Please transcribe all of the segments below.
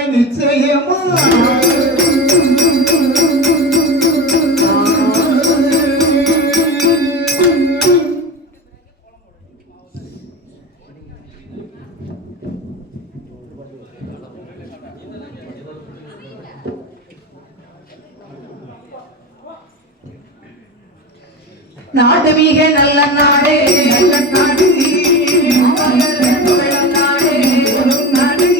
வருவாய் நிச்சயமா. நாடு மிக நல்ல நாடு, நல்ல நாடு, புகழும் நாடு, புகழும் நாடு,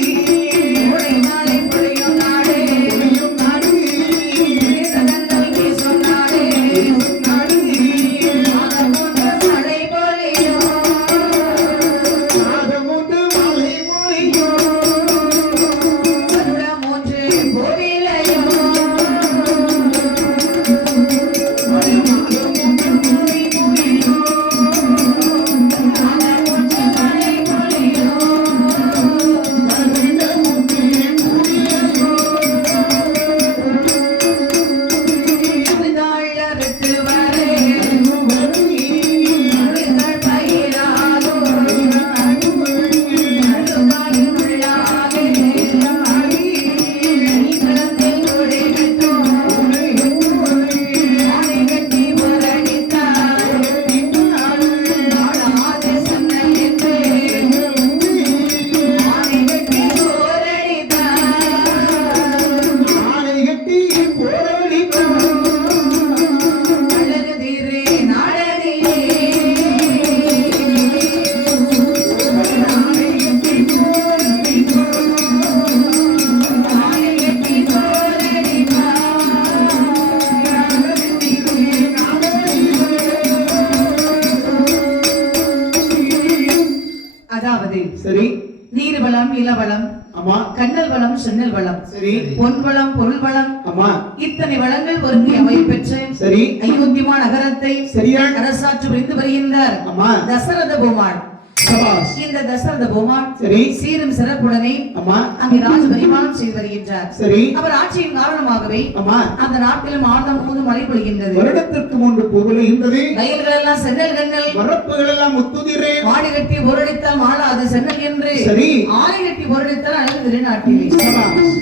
உடை நாளை புரியும் நாடு, புரியும் நாடு, வேதங்கள் வீசும் நாடு, நாடு, ஆதமுண்டு மழை பொழியும், ஆதமுண்டு மழை பொழியும், வருடம் ஒன்று கோவிலையும், சரி, நீர் வளம், நிலவளம், ஆமா, கண்ணல் வளம், சென்னல் வளம், சரி, பொன் வளம், பொருள் வளம், ஆமா, இத்தனை வளங்கள் பொருந்தி அமைய பெற்ற சரி, அயோத்திமா நகரத்தை சரியா அரசாட்சி புரிந்து வருகின்றார் ஆமா தசரத பெருமாள். சபாஷ். இந்த தசரத பெருமாள் சரி, சீரும் சிறப்புடனே ஆமா, அங்கே ராஜ பரிமாணம் செய்து வருகின்றார். சரி, அவர் ஆட்சியின் காரணமாகவே ஆமா, அந்த நாட்டிலும் ஆழ்ந்த போது மழை பொழிகின்றது. வருடத்திற்கு முன்பு புகழுகின்றது. வயல்கள் எல்லாம் சென்னல் கண்ணல், வரப்புகள் எல்லாம் முத்துதிரே, மாடி கட்டி பொருளித்தால் மாளாது சென்னல் என்று, சரி, ஆலை கட்டி பொருளித்தால் அழகு நாட்டிலே. சபாஷ்.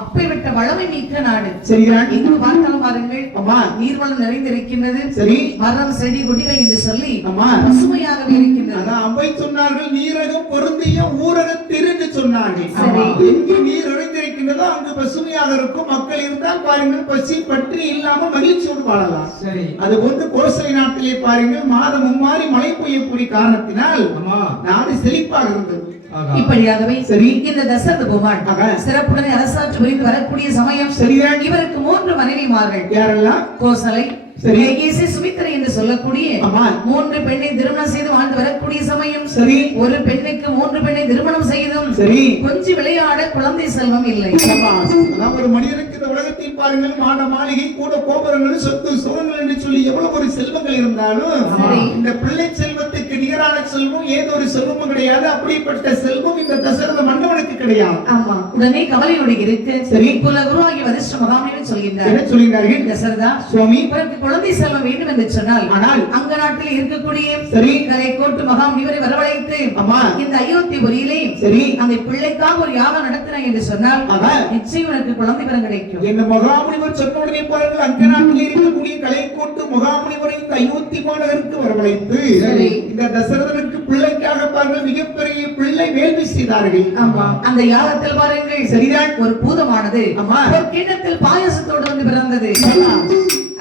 அப்பேற்பட்ட வளமை மிக்க நாடு. சரிதான். எங்கு பார்த்தாலும் பாருங்கள், ஆமா, நீர்வளம் நிறைந்திருக்கின்றது. சரி, மரம் செடி கொடிகள் என்று சொல்லி ஆமா, பசுமையாகவே இருக்கின்றது. அதான் அவை சொன்னார்கள், நீரகம் பொருந்திய ஊரகம் திருந்து சொன்னார்கள். சரி. எங்கு நீர் நிறைந்திருக்கின்றதோ அங்கு பசுமையாக இருக்கும். மக்கள் இருந்தால் பாருங்கள், பசி பற்றி இல்லாம மகிழ்ச்சியோடு வாழலாம். சரி, அது போன்று கோசலை நாட்டிலே பாருங்கள், மாதம் மும்மாறி மழை பெய்யக்கூடிய காரணத்தினால் ஆமா, நாடு செழிப்பாக இருந்தது. ஆகா, இப்படியாகவே சரி, இந்த தசரத பெருமாள் ஆகா, சிறப்புடன் அரசாட்சி புரிந்து வரக்கூடிய சமயம் சரிதான். இவருக்கு 3 மனைவிமார்கள். யாரெல்லாம்? கோசலை, சரி, கைகேசி, சுமித்திரை என்று சொல்லக்கூடிய ஆமா, 3 பெண்ணை திருமணம் செய்து வாழ்ந்து வரக்கூடிய சமயம் சரி, ஒரு பெண்ணுக்கு 3 பெண்ணை திருமணம் செய்தும் சரி, கொஞ்சம் விளையாட குழந்தை செல்வம் இல்லை. சபாஷ். அதான் ஒரு மனிதனுக்கு இந்த உலகத்தில் பாருங்கள், மாட மாளிகை, கூட கோபுரங்கள், சொத்து சுகங்கள் என்று சொல்லி எவ்வளவு ஒரு செல்வங்கள் இருந்தாலும் சரி, இந்த பிள்ளை செல்வத்துக்கு நிகரான செல்வம் ஏதோ ஒரு செல்வமும் கிடையாது. அப்படிப்பட்ட செல்வம் இந்த தசரத மன்னவனுக்கு கிடையாது. ஆமா, உடனே கவலையோடு இருக்கு. சரி, குல குருவாகி வசிஷ்ட மகாமுனிவர் சொல்கின்றார், என்ன சொல்கிறார்கள்? தசரதா, சுவாமி, இவருக்கு குழந்தை செல்வம் வேண்டும் என்று சொன்னால், ஆனால் அங்க நாட்டில் இருக்கக்கூடிய சரி, கரைக்கோட்டு மகாமுனிவரை வரவழைத்து ஆமா, இந்த அயோத்திபுரியிலே சரி, அந்த பிள்ளைக்காக ஒரு யாகம் நடத்தினாய் என்று சொன்னால் அதான் நிச்சயம் உனக்கு குழந்தை பெற கிடைக்கும். இந்த மகாமுனிவர் சொன்ன உடனே பாருங்கள், அங்க நாட்டில் இருக்கக்கூடிய கலைக்கோட்டு மகாமுனிவரை இந்த அயோத்தி மாநகருக்கு வரவழைத்து சரி, இந்த தசரதனுக்கு பிள்ளைக்காக பாருங்கள் மிகப்பெரிய பிள்ளை வேள்வி செய்தார்கள். ஆமா, அந்த யாகத்தில் பாருங்கள், சரிதான். ஒரு பூதமானது ஆமா, ஒரு கிண்ணத்தில் பாயாசத்தோடு வந்து பிறந்தது.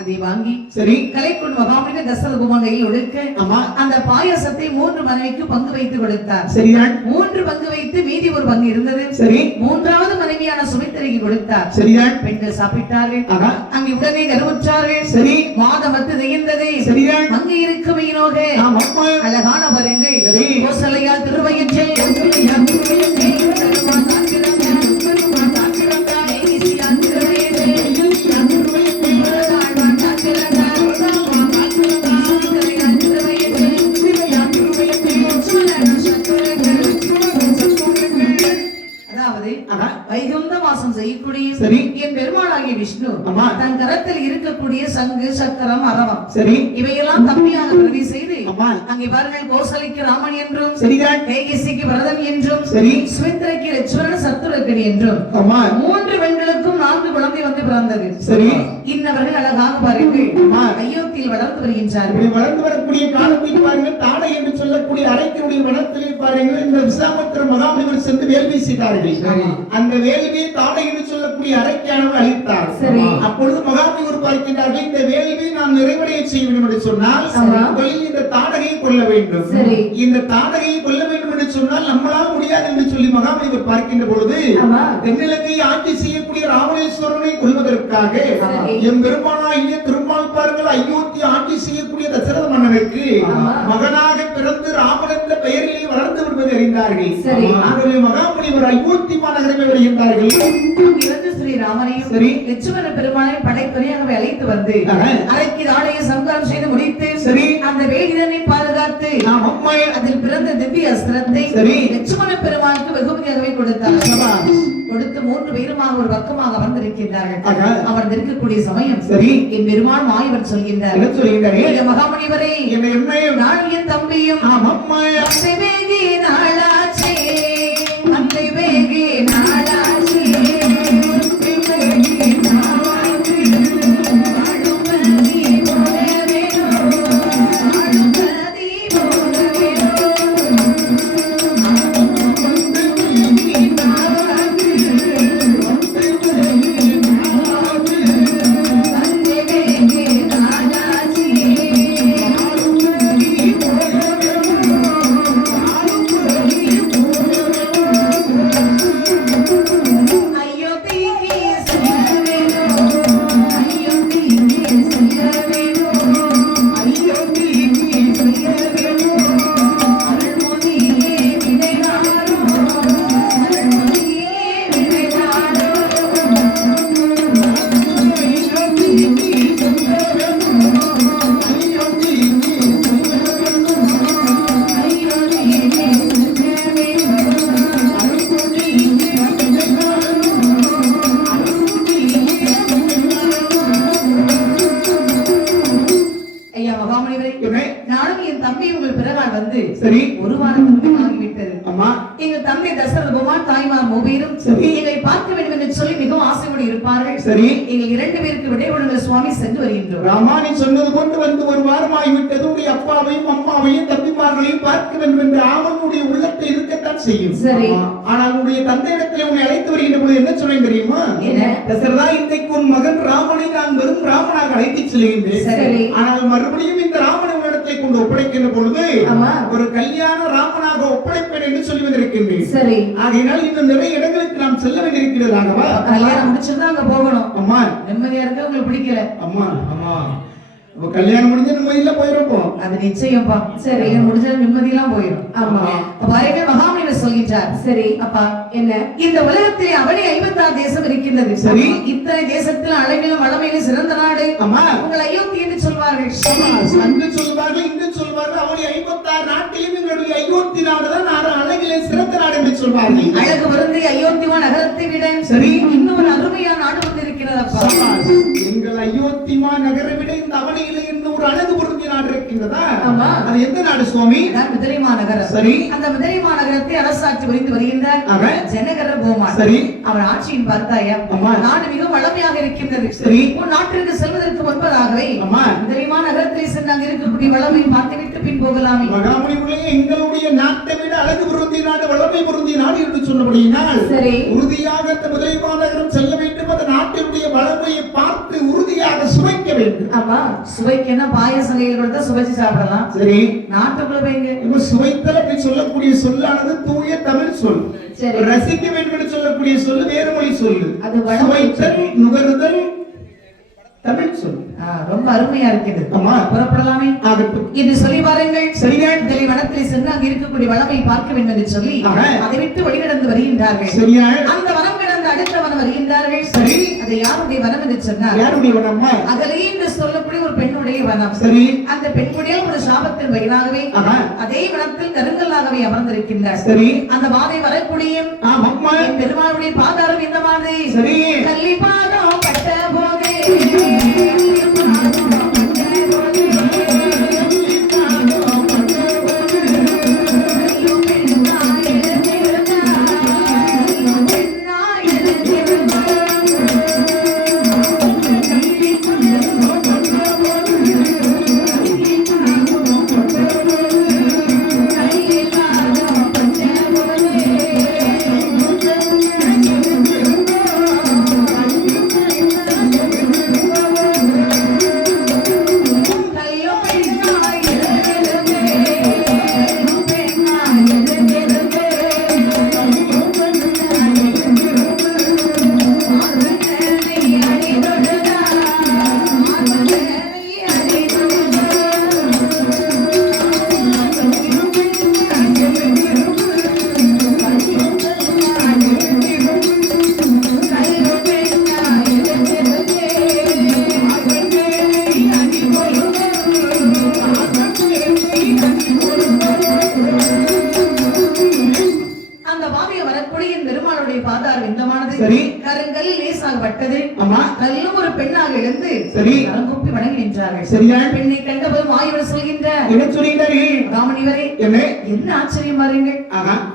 அதை வாங்கி சரி, கலைக்கொண்டு மகாமுனிவர் தசரத பெருமாள் கையில் ஒடுக்க, ஆமா, அந்த பாயாசத்தை 3 மனைவிக்கு பங்கு வைத்து கொடுத்தார். சரிதான். 3 பங்கு வைத்து மீதி ஒரு பங்கு இருந்தது. சரி, 3வது மனைவியான சுமித்திரைக்கு கொடுத்தார். சரிதான். பெண்கள் சாப்பிட்டார்கள். ஆஹா, அங்கே உடனே கருவுற்றார்கள். சரி, மாதம் வந்து நெய்ந்தது. சரிதான். அங்கே இருக்கும் ஈனோக ஆமா, அம்மா, அழகான பரங்கள். சரி, கோசலையா திருவயிற்றில் அதாவது ஆஹா, வைகுந்த வாசம் செய்யக்கூடிய சரி, என் பெருமாளாகிய விஷ்ணு ஆமா, தன் கரத்தில் இருக்கக்கூடிய சங்கு, சக்கரம், அரவம் சரி, இவையெல்லாம் தம்பியாக பிரதி செய்து ஆமா. அங்கே பாருங்கள், கோசலைக்கு ராமன் என்றும், சரிதான். கேகேசிக்கு பரதன் என்றும், சரி. சுமித்திரைக்கு லட்சுமணன் சத்துருக்கன் என்றும் ஆமா. 3 பெண்களுக்கும் 4 குழந்தை வந்து பிறந்தது. சரி. இன்னவர்கள் அழகாக பாருங்கள், ஆமா. அயோத்தியில் வளர்ந்து வருகின்றார்கள். இப்படி வளர்ந்து வரக்கூடிய காலத்தில் பாருங்கள், தாடை என்று சொல்லக்கூடிய அரைக்கனுடைய வனத்திலே பாருங்கள், இந்த விசாமத்திர மகாமுனிவர் சென்று வேல் வீசினார்கள். சரி. அந்த வேள்வியை தாடை என்று சொல்லக்கூடிய அரைக்கானவர் அளித்தார். சரி. அப்பொழுது மகாமுனிவர் பார்க்கின்றார்கள், இந்த வேள்வியை நாம் நிறைவடைய செய்ய வேண்டும் என்று சொன்னால் ஆமா. முதலில் இந்த தாடகையை கொல்ல வேண்டும். சரி. இந்த தாடகையை கொல்ல வேண்டும் என்று சொன்னால் நம்மளால் முடியாது என்று சொல்லி மகாமுனிவர் பார்க்கின்ற பொழுது ஆமா. தென்னிலங்கை ஆட்சி செய்யக்கூடிய ராமேஸ்வரனை கொல்வதற்காக சரி. என் பெருமானாகிய திருமால் பாருங்கள், அயோத்தி ஆட்சி செய்யக்கூடிய தசரத மன்னனுக்கு ஆமா. மகனாக பிறந்து ராமன் என்ற பெயரிலே வளர்ந்து வருவதை அறிந்தார்கள். சரி. ஆகவே மகாமுனிவர் அயோத்தி மாநகரமே வருகின்றார்கள். இறந்து ஸ்ரீராமனையும் சரி. லட்சுமண பெருமாளையும் படைத்துறையாகவே அழைத்து வந்து ஆஹா. அரைக்கு தாடையை சங்காரம் செய்து முடித்து, சரி. அந்த வேலிதனை பாதுகாத்து நாம் அம்மா அதில் பிறந்த திவ்ய அஸ்திரத்தை சரி. லட்சுமண பெருமாளுக்கு வெகுமதியாகவே கொடுத்தார். ஆமா. கொடுத்து 3 பேருமாக ஒரு பக்கமாக அமர்ந்திருக்கின்றார்கள். ஆஹா. அமர்ந்திருக்கக்கூடிய சமயம் சரி. என் பெருமாள் மாயவர் சொல்கின்றார், என்ன சொல்கின்றாரே? "ஐயா மகாமுனிவரே, என்னை எம்மையும் நான் என் தம்பியும் அம்மா அத்தை வேகி நாளாச்சே, அத்தை வேகி நாளாச்சே, அத்தை வேகி நாளாச்சே, ஆடுமதி போலவேனோ, ஆடுமதி போலவேனோ, அத்தை வேகி நாளாச்சே, ஐயோ தீங்கி செல்லவேனோ, ஐயோ தீங்கி செல்லவேனோ, ஐயோ தீங்கி செல்லவேனோ, அருள்மொழியே வினைகாரோ, அருள்மொழியே வினைகாரோ, ஐயோ தீங்கி செல்லவேனோ, ஐயோ தீங்கி செல்லவேனோ, ஐயோ தீங்கி செல்லவேனோ, ஐயா மகாமுனிவரே, என்ன? நானும் என் தம்பி உங்கள் பிறகால் வந்து சரி. 1 வாரத்துக்கு ஆகிவிட்டது. அம்மா. எங்கள் தந்தை தசரத பெருமாள், தாய்மார் மூவரும் சரி. எங்களை பார்க்க வேண்டும் என்று சொல்லி மிகவும் ஆசையோடு இருப்பார்கள். சரி. எங்கள் 2 பேருக்கு விடை கொடுங்கள் சுவாமி, சென்று வருகின்றோம். ராமானி சொன்னது கொண்டு வந்து 1 வாரம் ஆகிவிட்டது. உடைய அப்பாவையும் அம்மாவையும் தம்பிமார்களையும் பார்க்க வேண்டும் என்ற ஆவலுடைய உள்ளத்தை இருக்கத்தான் செய்யும். சரி. ஆமா. ஆனால் உன்னுடைய தந்தையிடத்தில் உன்னை அழைத்து வருகின்ற போது என்ன சொன்னேன் தெரியுமா? என்ன? தசரதா, இன்றைக்கு உன் மகன் ராமனை நான் வெறும் ராமனாக அழைத்துச் செல்கின்றேன். சரி. ஆனால் மறுபடியும் இந்த ராமனை உன்னிடத்தை கொண்டு ஒப்படைக்கின்ற பொழுது ஆமா. ஒரு கல்யாண ராமனாக ஒப்படைப்பேன் என்று சொல்லி வந்திருக்கின்றேன். சரி. ஆகையினால் இன்னும் நிறைய இடங்களுக்கு நாம் செல்ல வேண்டியிருக்கிறதாகவா? கல்யாணம் முடிச்சிருந்தா அங்க போகணும். அம்மா. நிம்மதியா இருக்க உங்களுக்கு பிடிக்கல. அம்மா. அம்மா. அப்ப கல்யாணம் முடிஞ்சு நிம்மதியில போயிருப்போம். அது நிச்சயம்ப்பா. சரி, முடிஞ்ச நிம்மதியெல்லாம் போயிடும். ஆமா. பாருங்க, மகாமுனிவர் சொல்கின்றார், சரி அப்பா, என்ன இந்த உலகத்திலே அவனே 56 தேசம் இருக்கின்றது. சரி. இத்தனை தேசத்தில் அழகிலும் வளமையிலும் சிறந்த நாடு அம்மா. உங்கள் அயோத்தி என்று சொல்வார்கள். அங்கு சொல்வார்கள், இங்கு சொல்வார்கள். அவருடைய 56 நாட்டிலும் எங்களுடைய அயோத்தி நாடுதான் அழகிலே சிறந்த நாடு என்று சொல்வார்கள். அழகு வருந்தி அயோத்திமா நகரத்தை விட சரி. இன்னொரு அருமையான நாடு வந்து இருக்கிறதப்பா. எங்கள் அயோத்திமா நகரை விட இந்த அவனியிலே இன்னும் ஒரு அழகு பொருந்திய நாடு இருக்கின்றதா? ஆமா. அது எந்த நாடு சுவாமி? மதுரை மாநகரம். சரி. அந்த மதுரை மாநகரத்தை அரசாட்சி புரிந்து வருகின்றார் அவன் ஜனகர கோமான். சரி. அவன் ஆட்சியின் பார்த்தாயா, ஆமா. நாடு மிகவும் வளமையாக இருக்கின்றது. சரி. உன் நாட்டிற்கு செல்வதற்கு முன்பதாகவே ஆமா. மதுரை மாநகரத்தில் சென்று அங்கு இருக்கக்கூடிய வளமை பார்த்துவிட்டு பின் போகலாமே. மகாமுனிவர்களே, எங்களுடைய நாட்டை விட அழகு பொருந்திய நாடு, வளமை பொருந்திய நாடு என்று சொன்னபடியினால் சரி. உறுதியாக அந்த மதுரை மாநகரம் செல்ல வேண்டும். அந்த நாட்டினுடைய வளமையை பார்த்து உறுதியாக சுவைக்க வேண்டும். ஆமா. சுவைக்குன்னா பாயசம் கையில் கொடுத்தா சுவைச்சு சாப்பிடலாம். சரி. நாட்டுக்குள்ள போய்ங்க இப்ப சுவைத்தல் அப்படி சொல்லக்கூடிய சொல்லானது தூய தமிழ் சொல். சரி. ரசிக்க வேண்டும் என்று சொல்லக்கூடிய சொல்லு வேறு மொழி சொல்லு. அது வடமொழி சுவைத்தல், நுகருதல் தமிழ் சொல். ரொம்ப அருமையா இருக்குது. ஆமா. புறப்படலாமே. ஆகட்டும். இது சொல்லி பாருங்கள். சரிதான். இதிலே வனத்தில் சென்று அங்கு இருக்கக்கூடிய வளமை பார்க்க வேண்டும் என்று சொல்லி ஆஹா. அதை விட்டு வழிகடந்து வருகின்றார்கள். சரியா? அந்த வனம் கடந்து அடுத்த வனம் வருகின்றார்கள். சரி. அது யாருடைய வனம் என்று சொன்னார்? யாருடைய வனம்மா? அகலே என்று சொல்லக்கூடிய ஒரு பெண்ணுடைய வனம். சரி. அந்த பெண்ணுடைய ஒரு சாபத்தின் வயலாகவே ஆஹா. அதே வனத்தில் கருங்கல்லாகவே அமர்ந்திருக்கின்றார். சரி. அந்த பாதை வரக்கூடிய ஆமாம்மா. என் பெருமாளுடைய பாதாரம் இந்த மாதிரி. சரி. கள்ளி பாதம் பட்ட போதே பாதம் சரி. கருங்கல் லேசாகப்பட்டது. ஆமா. கல்லும் ஒரு பெண்ணாக எழுந்து சரி. கூப்பி வணங்கி நின்றார்கள். சரியா? பெண்ணை கண்டபோது மாயவர் சொல்கின்றார், என்ன சொல்கிறாரு? ராமணிவரே, என்ன ஆச்சரியம் பாருங்கள்.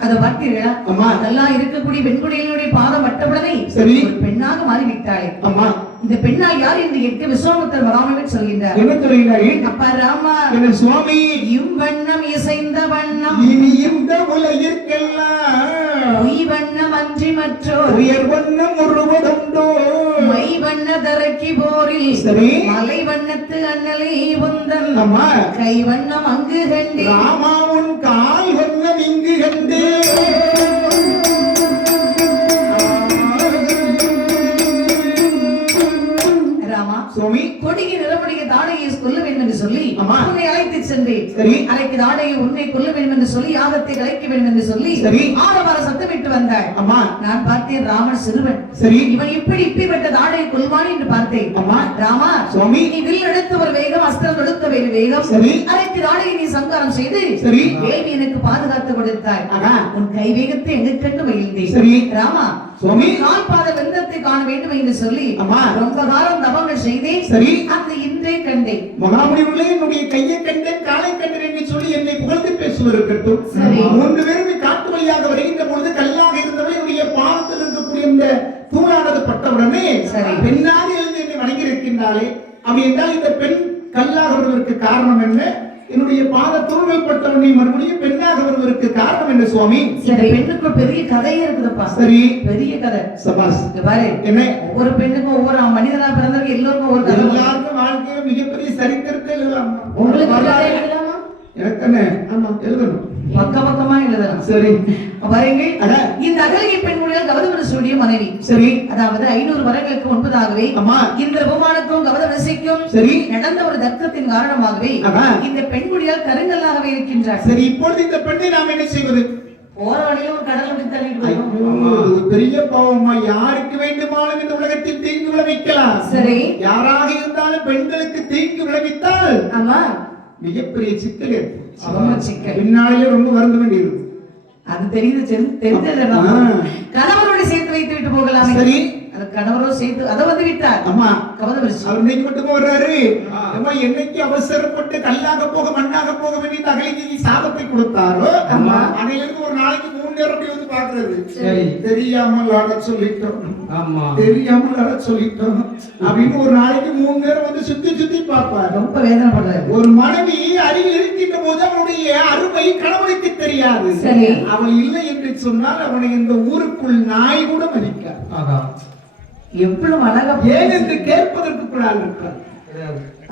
அதை பார்த்தீர்களா? ஆமா. அதெல்லாம் இருக்கக்கூடிய பெண்குடிகளுடைய பாதம் பட்டவுடனே சரி ஒரு பெண்ணாக மாறிவிட்டாளே. ஆமா. இந்த பெண்ணால் யார் என்று எட்டு விஸ்வாமித்திரர் வராமல் சொல்கின்றார். என்ன சொல்கிறாரு? அப்பா ராமா, என்ன சுவாமி, இவ்வண்ணம் இசைந்த வண்ணம் இனி இந்த உலகிற்கெல்லாம் பொய் வண்ணம் அன்றி மற்றோர் உயர் வண்ணம் ஒருவதுண்டோ. மை வண்ண தரக்கி போரில் சரி மலை வண்ணத்து அண்ணலை உந்தன் ஆமா. கை வண்ணம் அங்கு கண்டே. ராமா உன் கால் வண்ணம் இங்கு கண்டு. ராமா, சுவாமி, கொடிய நிறமுடைய தாடையை கொல்ல வேண்டும் என்று சொல்லி ஆமா. உன்னை அழைத்து சென்றேன். சரி. அழைக்கு தாடையை உன்னை கொல்ல வேண்டும் என்று சொல்லி யாகத்தை கலைக்க வேண்டும் என்று சொல்லி சரி. ஆரவார சத்தமிட்டு வந்தாள். ஆமா. நான் பார்த்தேன் ராமன் சிறுவன். சரி. இவன் இப்படிப்பட்ட தாடையை கொல்வான் என்று பார்த்தேன். ஆமா. ராமா, சுவாமி, நீ வில் எடுத்த ஒரு வேகம், அஸ்திரம் எடுத்த வேறு வேகம். சரி. அழைக்கு தாடையை நீ சங்காரம் செய்து சரி வேள்வி எனக்கு பாதுகாத்து கொடுத்தாய். ஆஹா. உன் கை வேகத்தை எங்க கண்டு மகிழ்ந்தேன். சரி. ராமா, சுவாமி, கால் பாத வெந்தத்தை காண வேண்டும் என்று சொல்லி ஆமா. ரொம்ப காலம் தவங்கள் செய்தேன். சரி. அந்த இன்றே கண்டேன். மகாமுனிவர்களே, என்னுடைய கையை கண்டேன், காலை கண்டேன் என்று சொல்லி என்னை புகழ்ந்து பேசுவது இருக்கட்டும். சரி. 3 பேரும் காட்டு வழியாக வருகின்ற பொழுது கல்லாக இருந்தவரை என்னுடைய பாதத்தில் இருக்கக்கூடிய இந்த தூணானது பட்டவுடனே சரி. பெண்ணாக எழுந்து என்னை வணங்கி இருக்கின்றாளே. அப்படி என்றால் இந்த பெண் கல்லாக வருவதற்கு காரணம் என்ன? என்னுடைய பாத தூண்கள் பட்டவனை மறுபடியும் பெண்ணாக வருவதற்கு காரணம் என்ன சுவாமி? சரி, பெண்ணுக்குள் பெரிய கதையே இருக்குதுப்பா. சரி, பெரிய கதை. சபாஸ். இங்க பாரு, என்ன? ஒவ்வொரு பெண்ணுக்கும் ஒவ்வொரு மனிதனா பிறந்தவங்க எல்லோருக்கும் ஒரு கதை. எல்லாருக்கும் வாழ்க்கையில மிகப்பெரிய சரித்திரத்தை எழுதலாம். உங்களுக்கு கதை எழுதலாமா? எனக்கு என்ன? ஆமா, எழுதணும். பக்க பக்கமா எழுதலாம். சரி பாருங்கள், அட. இந்த அகலிகை பெண்மொழியால் கௌதமனுடைய மனைவி. சரி, அதாவது 500 வருடங்களுக்கு முன்பதாகவே ஆமா. இந்த உபமானத்தும் கௌதமனுக்கும் சரி நடந்த ஒரு தர்க்கத்தின் காரணமாகவே ஆமா. இந்த பெண்குடியால் கருங்கல்லாகவே இருக்கின்றார். சரி, இப்பொழுது இந்த பெண்ணை நாம் என்ன செய்வது? போற வழியில ஒரு கடல் அப்படி தள்ளிட்டு போயிடும். ஐயோ, இது பெரிய பாவமா? யாருக்கு வேண்டுமானாலும் இந்த உலகத்தில் தீங்கு விளைவிக்கலாம். சரி, யாராக இருந்தாலும் பெண்களுக்கு தீங்கு விளைவித்தால் ஆமா, மிகப்பெரிய சிக்கல் ஏற்படும். ரொம்ப சிக்கல். பின்னாலே ரொம்ப வருந்த வேண்டியது. அது தெரிந்தது. கணவரோடு சேர்த்து வைத்து விட்டு போகலாம். சரி, அது கணவரோ சேர்த்து அதை வந்து விட்டார். ஆமா. கவதவரிசி அவர் இன்னைக்கு மட்டுமா வர்றாரு? அம்மா, என்னைக்கு அவசரப்பட்டு கல்லாக போக மண்ணாக போக வேண்டிய அகலிக்கு சாபத்தை கொடுத்தாரோ, ஆமா. அன்னையிலிருந்து ஒரு நாளைக்கு 3 நேரம் அப்படி வந்து பாக்குறது. சரி. தெரியாமல் அட சொல்லிட்டோம், ஆமா, தெரியாமல் அட சொல்லிட்டோம் அப்படின்னு ஒரு நாளைக்கு 3 நேரம் வந்து சுத்தி சுத்தி பார்ப்பார். ரொம்ப வேதனைப்படுறாரு. ஒரு மனைவி அருகில் இருக்கின்ற போது அவனுடைய அருமை கணவனுக்கு தெரியாது. சரி. அவள் இல்லை என்று சொன்னால் அவனை இந்த ஊருக்குள் நாய் கூட மதிக்கார். ஆகா, எவ்வளவு அழகா ஏன் என்று கேட்பதற்கு கூட ஆள் இருக்கார்.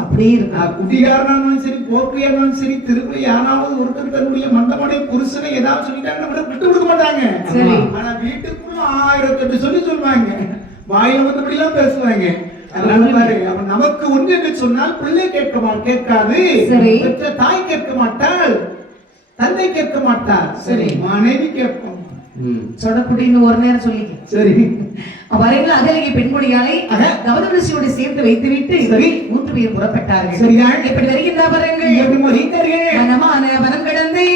அப்படியே இருக்கு. குடிகாரனாலும் சரி, போக்கியானாலும் சரி, திரும்ப யாராவது ஒருத்தர் தன்னுடைய மந்தமடைய புருஷனை ஏதாவது சொல்லிட்டாங்க விட்டு கொடுக்க மாட்டாங்க. சரி. ஆனா வீட்டுக்குள்ள 1008 சொல்லுவாங்க, வாயில வந்தபடி எல்லாம் பேசுவாங்க. அதனால பாரு, அவன் நமக்கு ஒன்று என்று சொன்னால் பிள்ளை கேட்காது. சரி. பெற்ற தாய் கேட்க மாட்டாள், தந்தை கேட்க மாட்டார். சரி. மனைவி கேட்கும். சொடக்குடின்னு ஒரு நேரம் சொல்லிக்க. சரி, வரையில் அகலிகை பெண்மொழியாலை கௌதமரிசியோடு சேர்த்து வைத்து விட்டு சரி 3 பேர் புறப்பட்டார்கள். சரியா? இப்படி வருகின்ற பாருங்கள், எப்படி மொழிந்தார்கள்? வனமான வனம் கடந்தே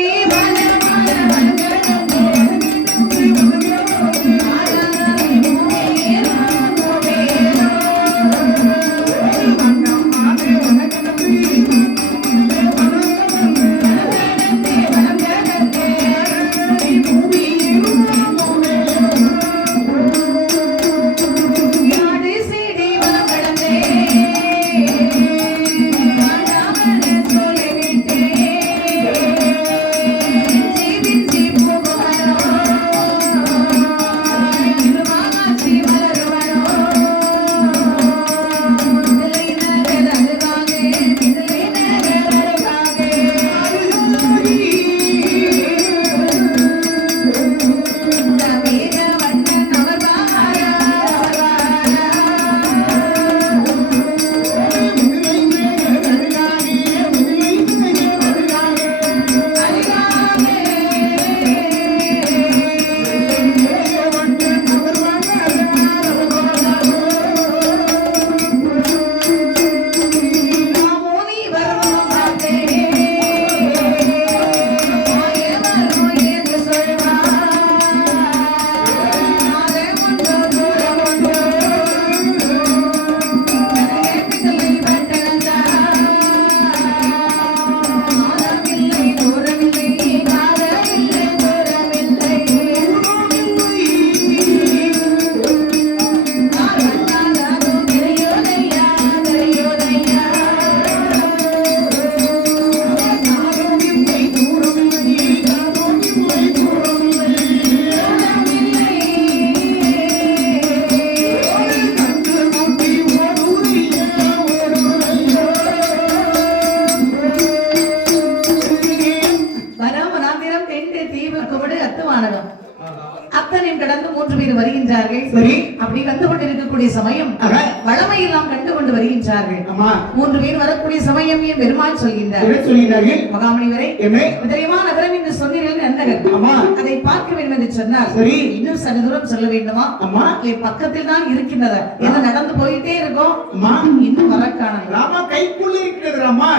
அப்படி கண்டு கொண்டு இருக்கக்கூடிய சமயம் ஆஹா. வளமையெல்லாம் கண்டு கொண்டு வருகின்றார்கள். ஆமா 3 பேர் வரக்கூடிய சமயம் என் பெருமாள் சொல்கின்றார், என்ன சொல்கிறார்கள்? மகாமுனிவரே, என்ன? தெரியுமா நகரம் என்று சொன்னீர்கள் நந்தகர். ஆமா அதை பார்க்க வேண்டும் என்று சொன்னால் சரி. இன்னும் சற்று தூரம் சொல்ல வேண்டுமா? ஆமா என் பக்கத்தில் தான் இருக்கின்றது. ஏன்னா நடந்து போயிட்டே இருக்கோம், ஆமா இன்னும் வர காணல. ராமா கைக்குள்ள இருக்கிறது ராமா.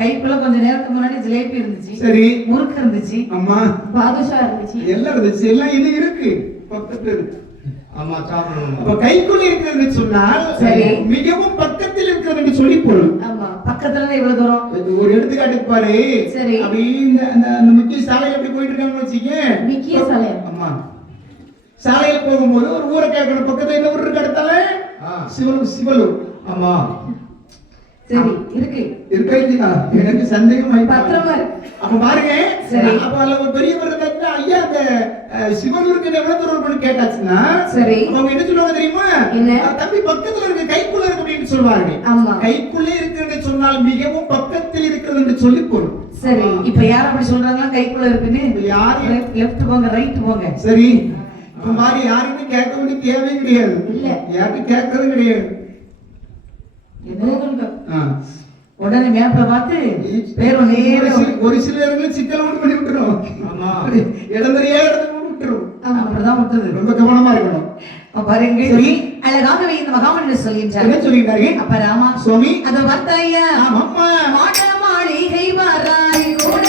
கைக்குள்ள கொஞ்ச நேரத்துக்கு முன்னாடி ஜிலேபி இருந்துச்சு, சரி முறுக்கு இருந்துச்சு, அம்மா பாதுஷா இருந்துச்சு, எல்லாம் இருந்துச்சு, எல்லாம் இது இருக்கு பக்கத்துல இருக்கு. ஆமா சாப்பிடணும். அப்ப கைக்குள்ள இருக்கிறது சொன்னால் சரி. மிகவும் பக்கத்தில் இருக்கிறது என்று சொல்லி பொருள். ஆமா பக்கத்துல இருந்து எவ்வளவு தூரம்? இது ஒரு எடுத்துக்காட்டுக்கு பாரு. சரி. அப்படி அந்த முக்கிய சாலையில அப்படி போயிட்டு இருக்காங்கன்னு வச்சுக்க. முக்கிய சாலை. ஆமா சாலையில போகும்போது ஒரு ஊரை கேட்கணும், பக்கத்துல என்ன ஊர் இருக்கு அடுத்தால? சிவலூர். ஆமா சரி இருக்கு, இருக்கா இல்லையா? எனக்கு சந்தேகம் பத்திரமா இருக்கு. அப்ப பாருங்க. சரி. அப்ப அதுல ஒரு பெரியவர் இருந்தாருன்னா, ஐயா அந்த சிவலூருக்கு எவ்வளவு தூரம் பண்ணி கேட்டாச்சுன்னா சரி. அவங்க என்ன சொல்லுவாங்க தெரியுமா? என்ன? தம்பி பக்கத்துல இருக்கு, கைக்குள்ள இருக்கு அப்படின்னு சொல்லுவாங்க. ஆமா கைக்குள்ளே இருக்கிறது சொன்னால் மிகவும் பக்கத்தில் இருக்கிறது என்று சொல்லி பொருள். சரி. இப்ப யார் அப்படி சொல்றாங்களா கைக்குள்ள இருக்குன்னு? இப்ப யாரு? லெஃப்ட் போங்க, ரைட் போங்க. சரி இப்ப மாதிரி யாருமே கேட்க வேண்டிய தேவை கிடையாது. இல்ல. யாருக்கும் கேட்கறது கிடையாது. ஆ. உடனே மேப்ல பார்த்து பேர் ஒரு சிலருக்கு சிக்கல் மட்டும் பண்ணி விட்டுரும். ஆமா இடம் தெரியாத இடத்துக்கு விட்டுரும். அப்படிதான் விட்டது. ரொம்ப கவனமா இருக்கணும். பாருங்க சரி. அழகாகவே இந்த மகாமனிதர் சொல்கின்றார். என்ன சொல்லிட்டார்கள்? அப்ப ராமா சுவாமி அத பார்த்தாயா? ஆமாம்மா மாட மாளிகை வாராய் கூட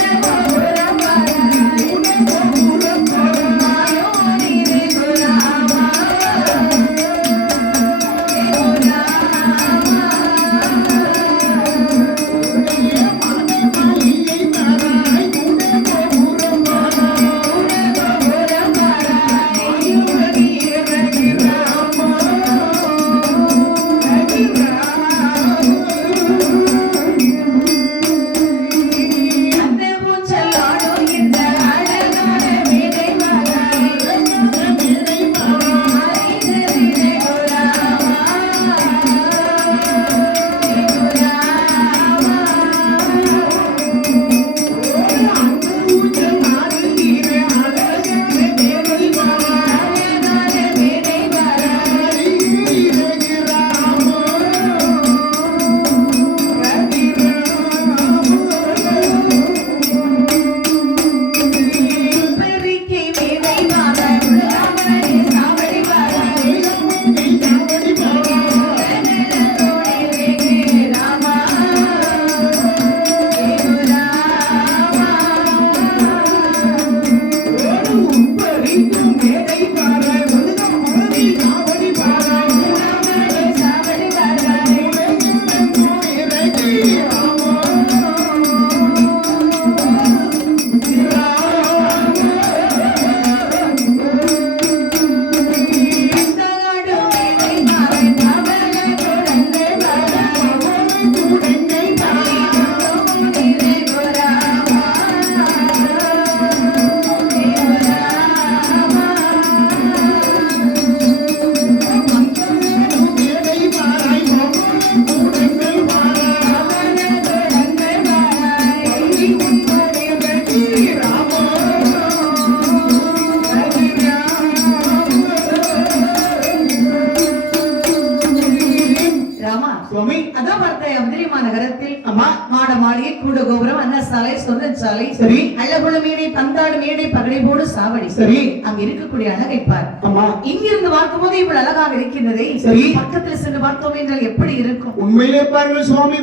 சுவாமி அதான் பார்த்தேன் மதுரை நகரத்தில் அம்மா மாட மாளிகை கூட கோபுரம் அன்னசாலை சொந்தச்சாலை சரி. அழகுல மேடை பந்தாடு மேடை பகடை போடு சாவடி சரி. அங்க இருக்கக்கூடிய அழகை பார். அம்மா இங்கிருந்து பார்க்கும்போது இவ்வளவு அழகாக இருக்கின்றதே, சரி. பக்கத்தில் சென்று பார்த்தோம் என்றால் எப்படி இருக்கும்? உண்மையிலே பாருங்கள் சுவாமி